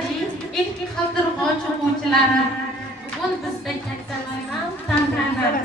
aziz ilk qaldirg'och o'quvchilarim, bugun bizda katta bayram tantanali.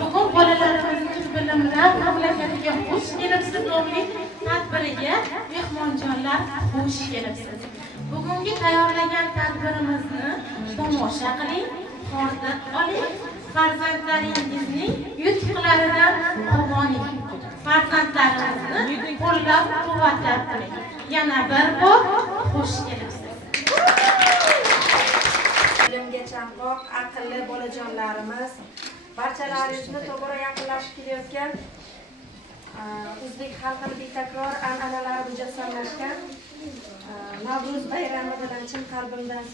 Bugun bolalarimizni bilimlar mamlakatiga xush kelibsiz nomli tadbiriga mehmonjonlar xush kelibsiz. Bugungi tayyorlagan tadbirimizni tomosha qiling, hordiq oling, farzandlaringizning yutuqlaridan quvoning. Farzandlarimizni qo'llab-quvvatlab turing. Yana bir bor xush kelibsiz. Bilimga chanqoq, aqlli bolajonlarimiz, barchalaringizni tobora yaqinlashib kelayotgan o'zbek xalqining betakror an'analari mujassamlashgan Navro'z bayrami bilan chin qalbimdan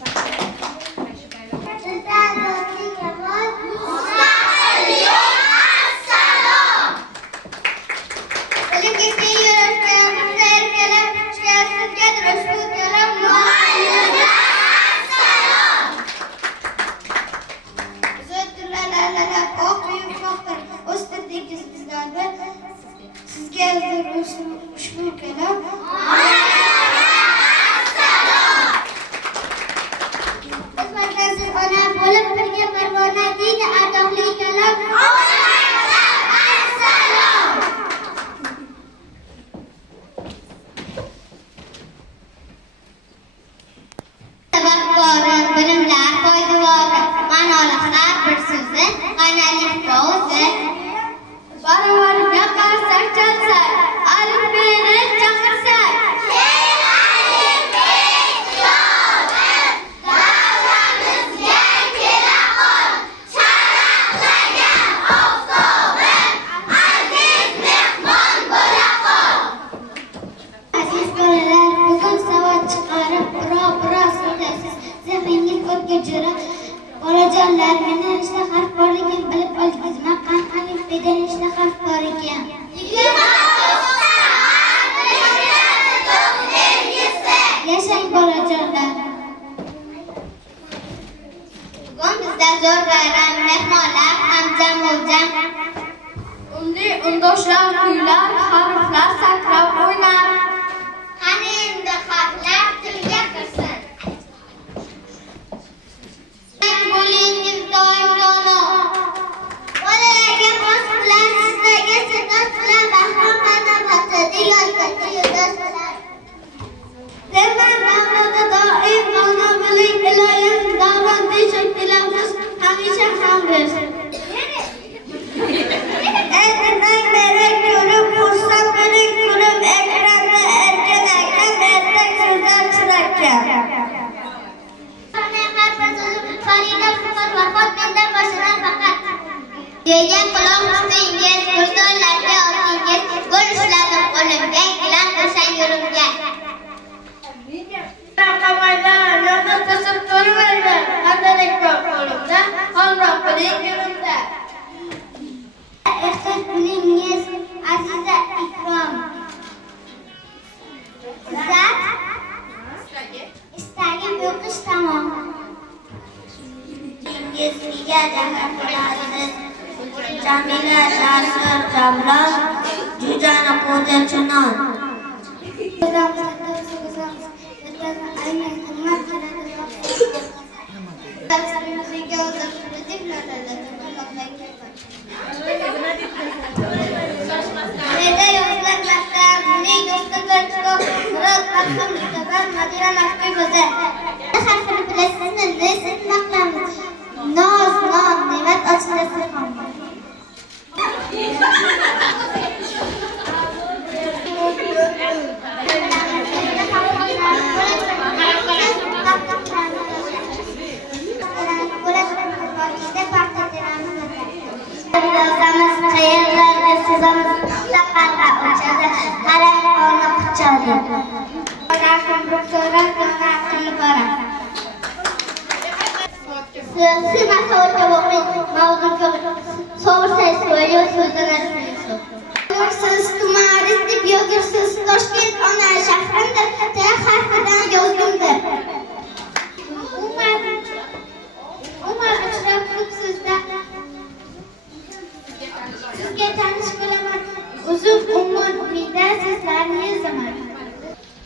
uzun umur mida sizlarni yozaman.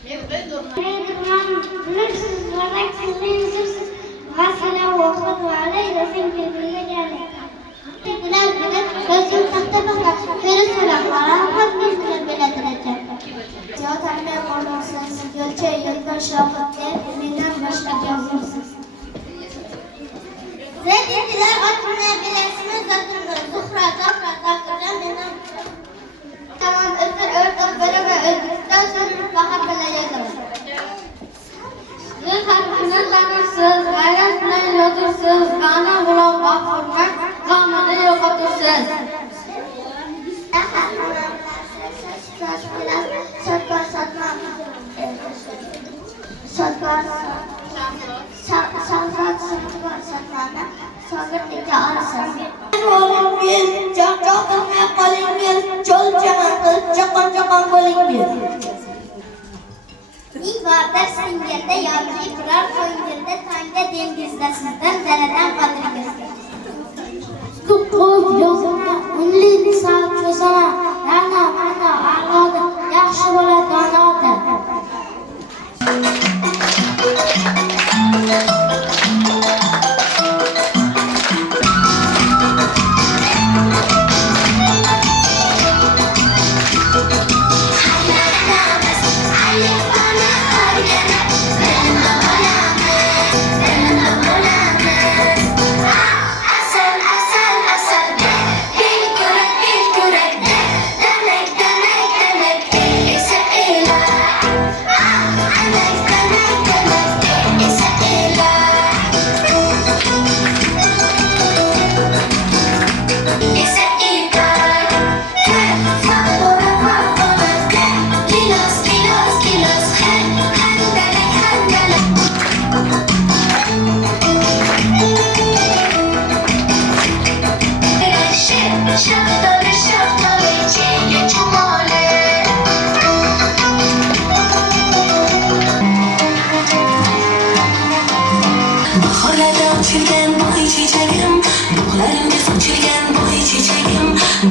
Men bilasiz, aksini yuzursiz. G'asila voqit va alayda sen kelgilagani. Bular bilib, ko'zim taxta bakar. Ko'rasizlar, qarab bizga biladirajak. Teatrda qolursiz, yo'lcha yo'ldosh yoqibdi, mendan boshqa yozursiz. Zeytinlar otini bilasizmi, zotimni Zuhra, Zokirjon mendan. Tamam, o'tir bilimi O'zbekiston seni bahar bilan yozamiz. Siz harfini tanirsiz, g'ayrat bilan yozursiz, g'ana bilan g'afurman, g'amini yo'qotursiz. O'g'lingiz, jaqjoq qilmay qolingiz, cho'l-chaman qilib chaqon-chaqon bo'lingiz. Ming bordir singilda yoki biror ko'ngilda tongda dengizda sizdan daradan qadringiz. Tuqquz yozimda unli misol cho'zaman, mana a'loda yaxshi bola donoda.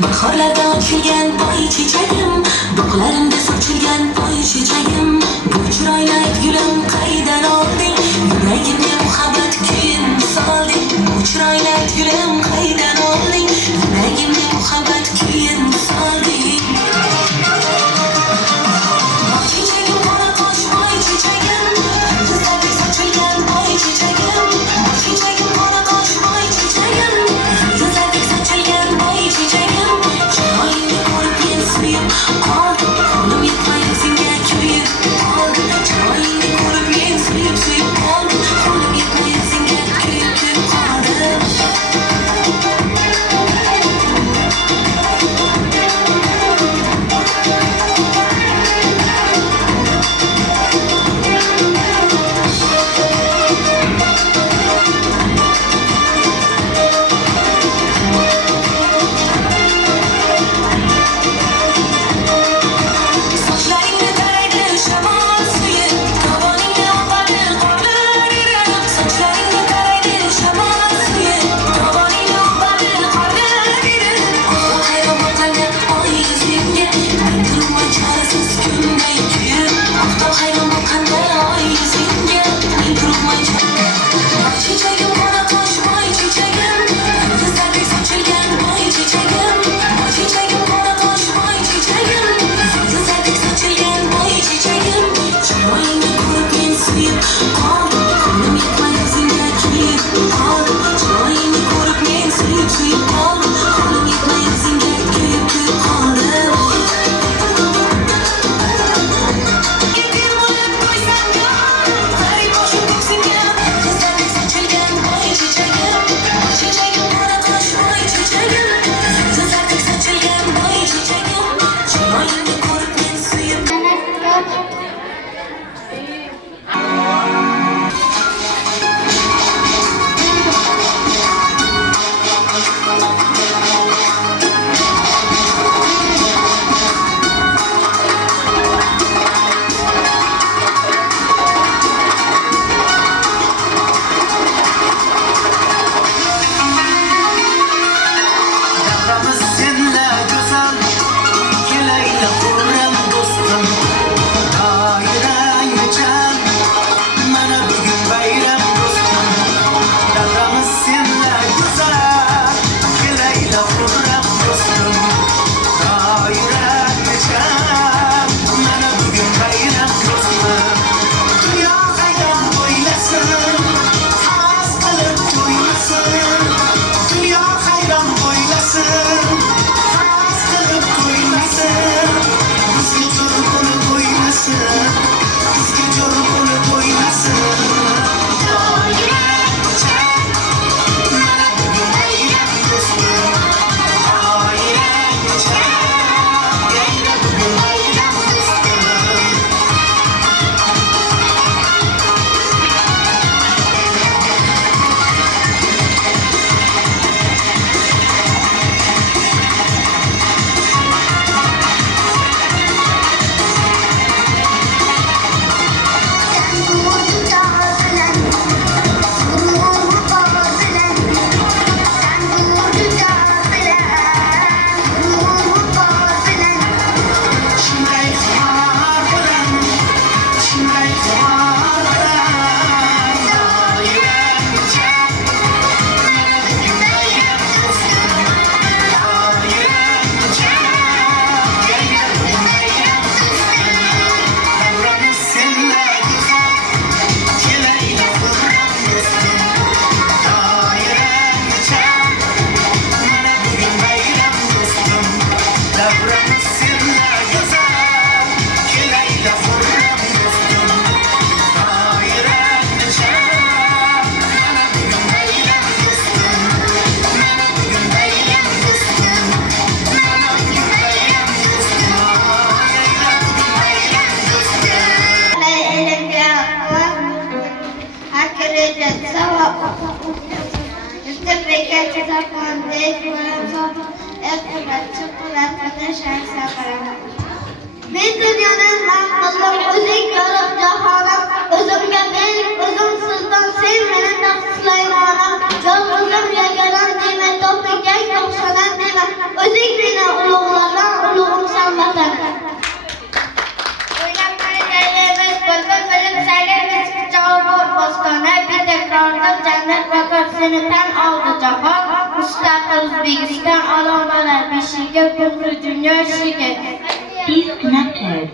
Bahorlarda ochilgan boy chechagim, bog'larimda sochilgan boy chechagim, bu chiroyli gulim qaydan olding, yuragimga muhabbat kuyin solding, bu chiroyli gulim qaydan olding, yuragimga muhabbat kuyin solding. Boy chechagim, qora qosh boy chechagim, yulduzlarga sochilgan boy chechagim, boy chechagim, qora qosh boy chechagim, yulduzlarga sochilgan boy chechagim. Qo'lim yetmay senga kuyib qoldim, chiroyingni ko'rib men suyib qoldim. akredit savab müstebrekat zafandet muamsab ehtirat çıkılatını şahsa baraman ben dünyanın namazım özük yoruk cahanım özümge ben özüm sızdan sen beni takslaymanım yalnızım yaganan deme topik genç doksanan deme özük beni uluğlardan uluğumsan vatanım bir tekrarda cennet vakit seni ten aldı cahal müstakil Uzbekistan adamlar beşiğe köprü dünya şike Disconnected.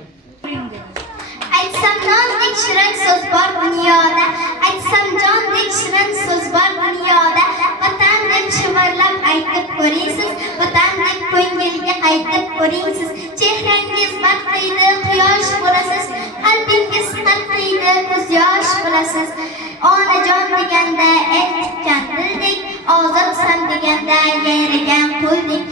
Aytsam nondek shirin so'z bor dunyoda aytsam jondek shirin so'z bor dunyoda vatan deb shivirlab aytib ko'raysiz vatan deb ko'ngilga qaytib ko'raysiz chehrangiz baxtlidir quyosh bo'lasiz qalbingiz qalblidir ko'z yosh bo'lasiz onajon deganda el tikkan dildek ozodsan deganda yayragan qo'ldek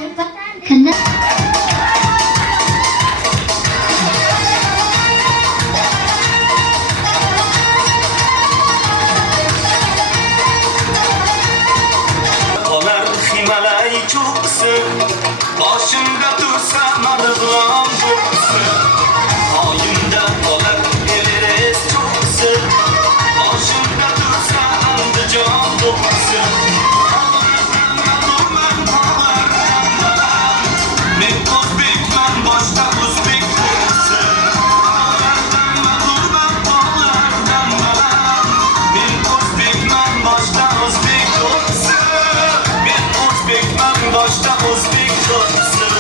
Başımda dursa marıglam dursun Ayımda olar eleriz çoksun Başımda dursa andıcan dursun Men Özbekman başta Özbek dursun Men Özbekman başta Özbek dursun Men Özbekman başta Özbek dursun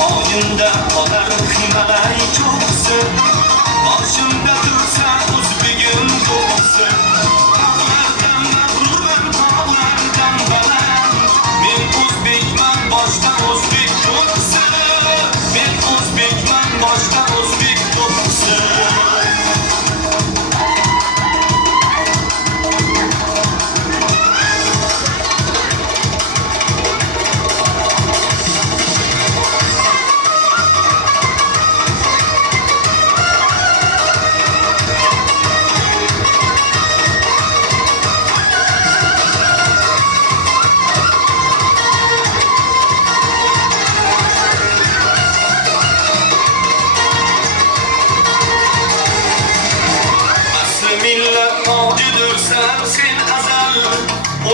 Oyunda olar kıymalay çoksun Başımda dursa Özbegim doğsun Dağlardan mağrurlar dağlardan balan Men Özbekman başta Özbek doğsun Men Özbekman başta Özbek doğsun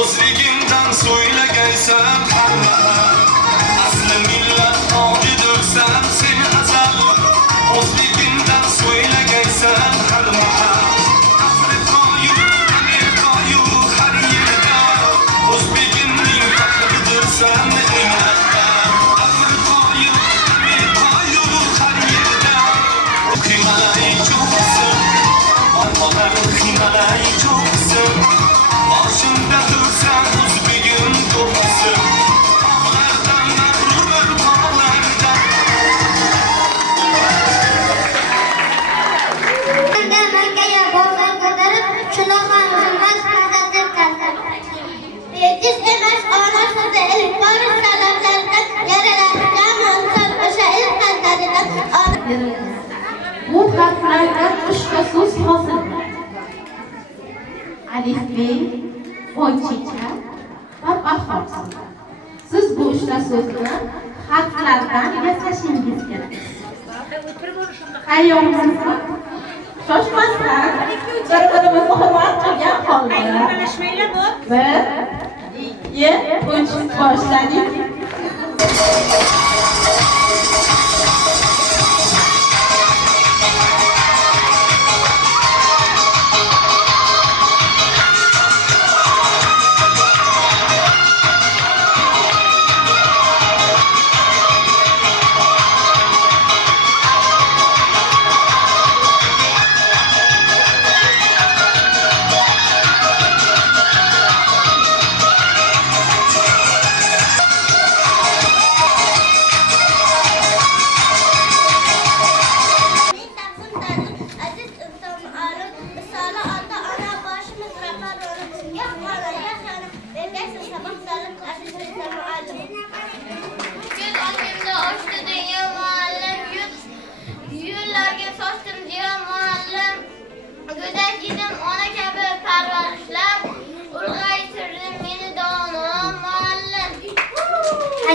O'zligingdan so'ylagaysan har mahal Asli millat ojidirsan sen azal O'zligingdan so'ylagaysan har mahal Afrikoyu, Amerikoyu har yerda O'zbegimning faxridirsan eng avval Afrikoyu, Amerikoyu har yerda Qiymalay cho'qsin Olar qiymalay cho'qsin Başımda dursa Özbegim doğsun Dağlardan mağrurlar dağlardan Makaya bolsa ko'tarib shunda ham zulmat qadar qildi bejiz emas ona so'zi ilk bor sabablardan yaraladigan inson o'sha ilk qadaridan Bu harflardan 3 so'z hosil alifbey, oychicha va bahor. Siz bu 3 so'zni harflardan yasashingiz kerak. Tayyormisizmi? Shoshmasdan, bir-birimizni hurmat qilgan holda. 1, 2, 3 boshladik.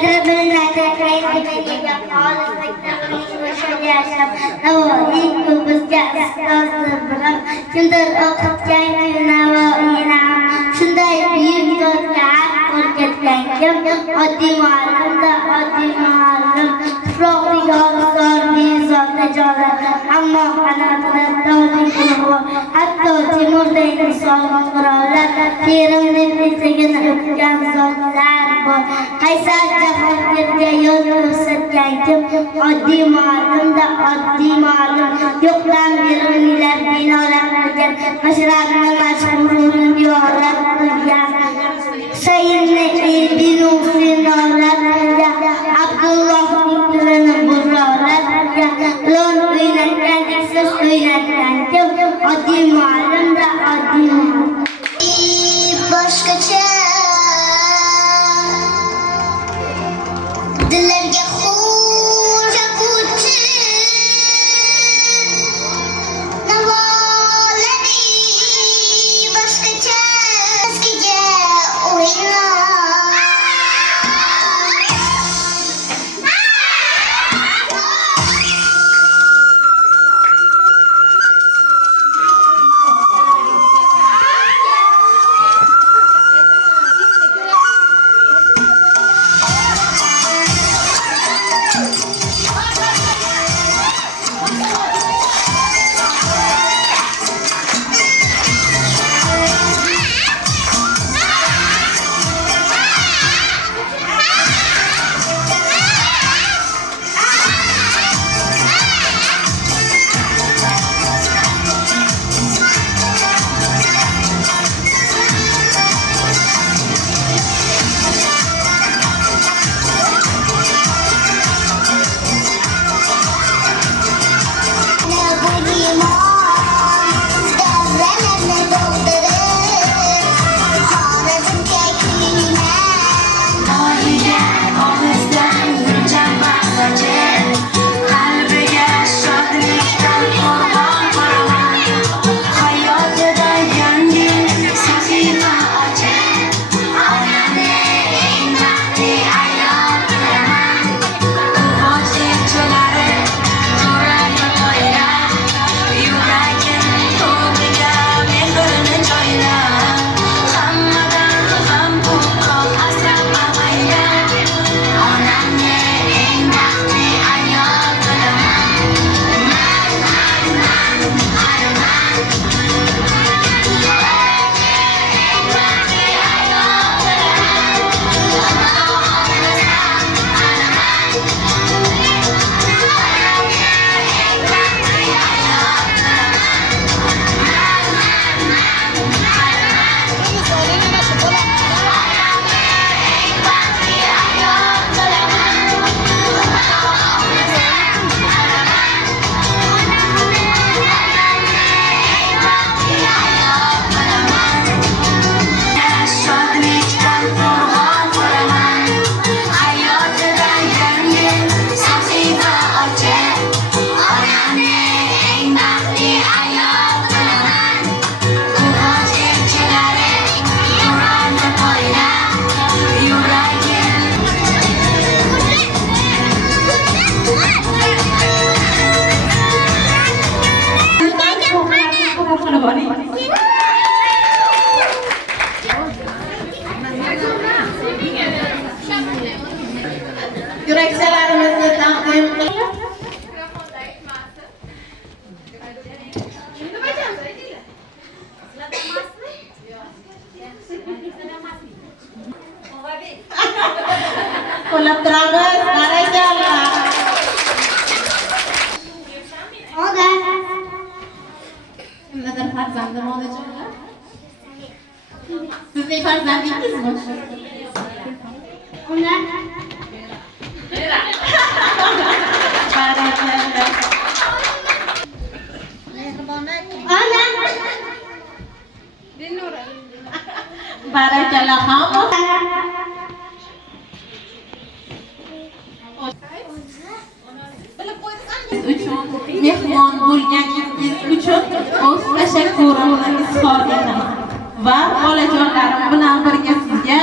Kadri bilinadi, qaytibaniga xolis maktabning o'shada yashab, Navoiy bizga ustozdir biroq, kimdir o'qitgan Navoiyni. Shunday buyuk zotga o'rgatgan kim? Oddiy muallimda oddiy muallim. Tuproqdagi olzor bezovta jolar, ammo qanotida tog'ning urug'i. Hatto Temurday inson qurollar, terimli pesagini o'tgan zotlar bor. Qaysar Jahongirga yo'l ko'rsatgan kim? Oddiy muallimda oddiy muallim. Yo'qdan berunilar binolar qilgan, mashrabni mashhuruni diyorlar qilgan. Husaynni bino sinolar qilgan, Abdullohning tilini burrolar qilgan. Lon o'ynatgan, siz o'ynatgan kim? Oddiy muallimda oddiy muallim. Boshqacha dillarga xo'ja ko'chi Navolani boshqacha eskiga o'ynar. Yurakchalarimizni taqdim qilib qo'llab turamiz. Barakallah. Kimdadir farzandi onajonlar? Sizning farzandingizmi? Barakallah. Hamma uchun mehmon bo'lganingiz uchun o'z tashakkurimni izhor etaman va bolajonlarim bilan birga sizga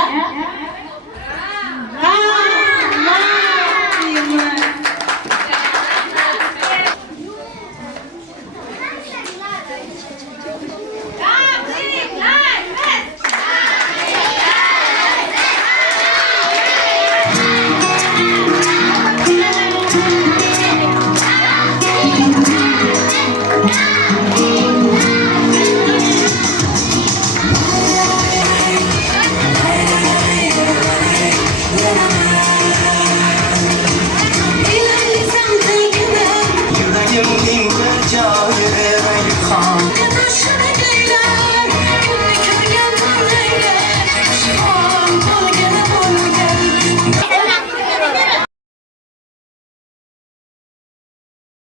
yuragimning